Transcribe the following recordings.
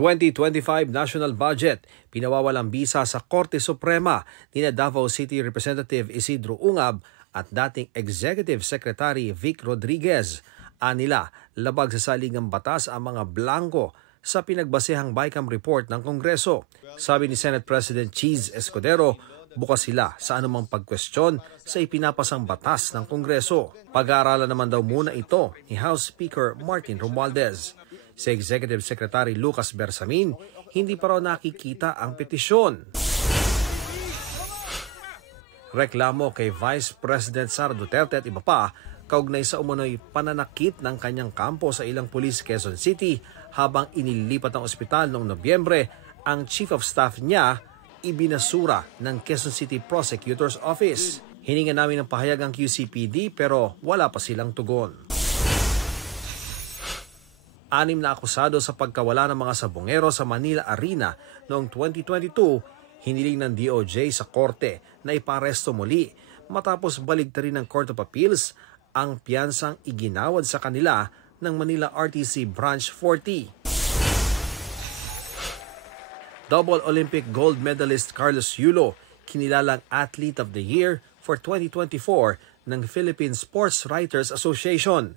2025 National Budget, pinawawalang bisa sa Korte Suprema ni Davao City Representative Isidro Ungab at dating Executive Secretary Vic Rodriguez. Anila, labag sa saligang batas ang mga blanco sa pinagbasehang BICAM report ng Kongreso. Sabi ni Senate President Cheese Escudero, bukas sila sa anumang pagkwestiyon sa ipinapasang batas ng Kongreso. Pag-aaralan naman daw muna ito ni House Speaker Martin Romualdez. Si Executive Secretary Lucas Bersamin, hindi pa raw nakikita ang petisyon. Reklamo kay Vice President Sara Duterte at iba pa kaugnay sa umunoy pananakit ng kanyang kampo sa ilang pulis Quezon City habang inilipat ng ospital noong Nobyembre. Ang Chief of Staff niya ibinasura ng Quezon City Prosecutor's Office. Hininga namin ng pahayag ang QCPD pero wala pa silang tugon. 6 na akusado sa pagkawala ng mga sabongero sa Manila Arena noong 2022, hiniling ng DOJ sa korte na iparesto muli matapos baligtarin ng Court of Appeals ang piyansang iginawad sa kanila ng Manila RTC Branch 40. Double Olympic gold medalist Carlos Yulo, kinilalang Athlete of the Year for 2024 ng Philippine Sports Writers Association.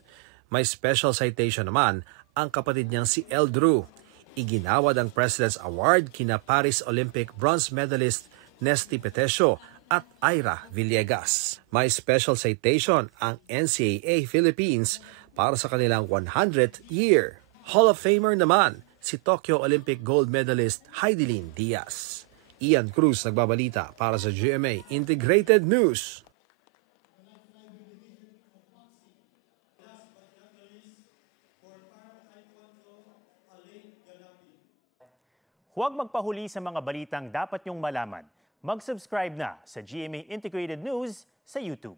May special citation naman ang kapatid niyang si Eldrew. Iginawad ang President's Award kina Paris Olympic bronze medalist Nesty Petesio at Ira Villegas. May special citation ang NCAA Philippines para sa kanilang 100th year. Hall of Famer naman si Tokyo Olympic gold medalist Heidelin Diaz. Ian Cruz nagbabalita para sa GMA Integrated News. Huwag magpahuli sa mga balitang dapat niyong malaman. Mag-subscribe na sa GMA Integrated News sa YouTube.